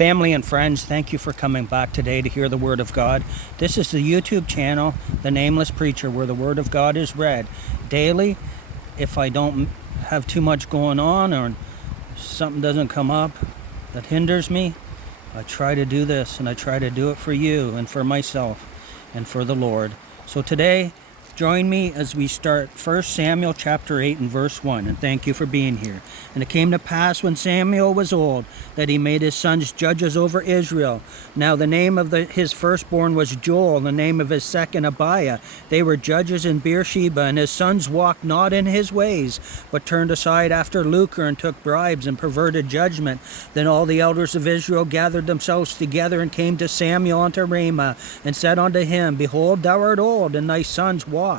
Family and friends, thank you for coming back today to hear the Word of God. This is the YouTube channel, The Nameless Preacher, where the Word of God is read daily. If I don't have too much going on or something doesn't come up that hinders me, I try to do this, and I try to do it for you and for myself and for the Lord. So today, join me as we start 1 Samuel chapter 8 and verse 1, and thank you for being here. And it came to pass when Samuel was old that he made his sons judges over Israel. Now the name of his firstborn was Joel, and the name of his second Abiah. They were judges in Beersheba, and his sons walked not in his ways, but turned aside after lucre, and took bribes, and perverted judgment. Then all the elders of Israel gathered themselves together, and came to Samuel unto Ramah, and said unto him, Behold, thou art old, and thy sons walk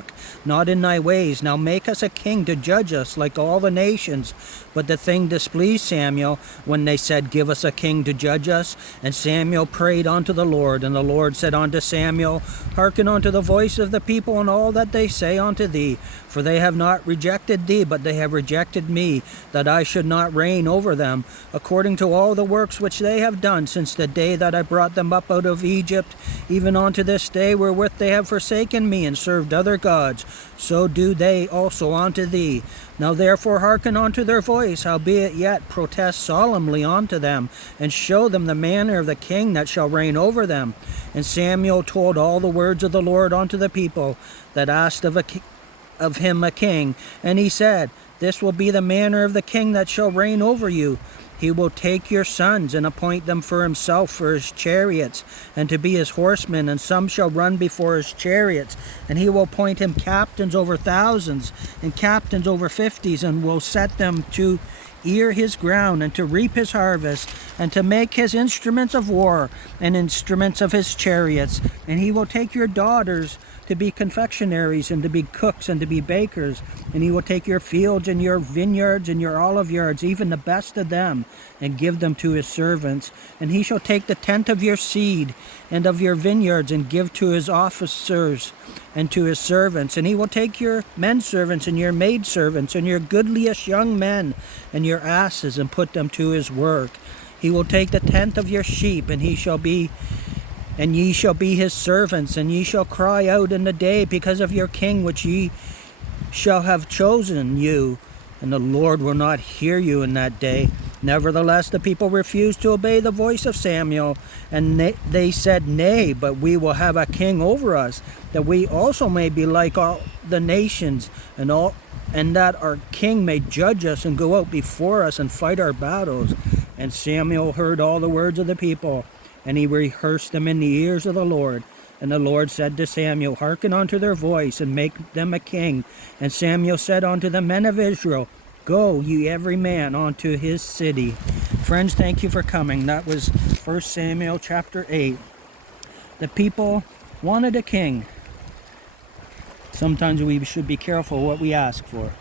not in thy ways. Now make us a king to judge us like all the nations. But the thing displeased Samuel when they said, Give us a king to judge us. And Samuel prayed unto the Lord. And the Lord said unto Samuel, Hearken unto the voice of the people and all that they say unto thee. For they have not rejected thee, but they have rejected me, that I should not reign over them, according to all the works which they have done since the day that I brought them up out of Egypt, even unto this day, wherewith they have forsaken me and served other gods. So do they also unto thee. Now therefore hearken unto their voice, howbeit yet protest solemnly unto them, and show them the manner of the king that shall reign over them. And Samuel told all the words of the Lord unto the people that asked of him a king. And he said, This will be the manner of the king that shall reign over you. He will take your sons and appoint them for himself for his chariots, and to be his horsemen, and some shall run before his chariots. And he will appoint him captains over thousands, and captains over fifties, and will set them to ear his ground, and to reap his harvest, and to make his instruments of war, and instruments of his chariots. And he will take your daughters to be confectionaries, and to be cooks, and to be bakers. And he will take your fields, and your vineyards, and your olive yards, even the best of them, and give them to his servants. And he shall take the tenth of your seed, and of your vineyards, and give to his officers, and to his servants. And he will take your men servants, and your maid servants, and your goodliest young men, and your asses, and put them to his work. He will take the tenth of your sheep, and ye shall be his servants. And ye shall cry out in the day because of your king, which ye shall have chosen you, and the Lord will not hear you in that day. Nevertheless, the people refused to obey the voice of Samuel, and they said, Nay, but we will have a king over us, that we also may be like all the nations, and that our king may judge us and go out before us and fight our battles. And Samuel heard all the words of the people, and he rehearsed them in the ears of the Lord. And the Lord said to Samuel, Hearken unto their voice, and make them a king. And Samuel said unto the men of Israel, Go, ye every man unto his city. Friends, thank you for coming. That was 1 Samuel chapter 8. The people wanted a king. Sometimes we should be careful what we ask for.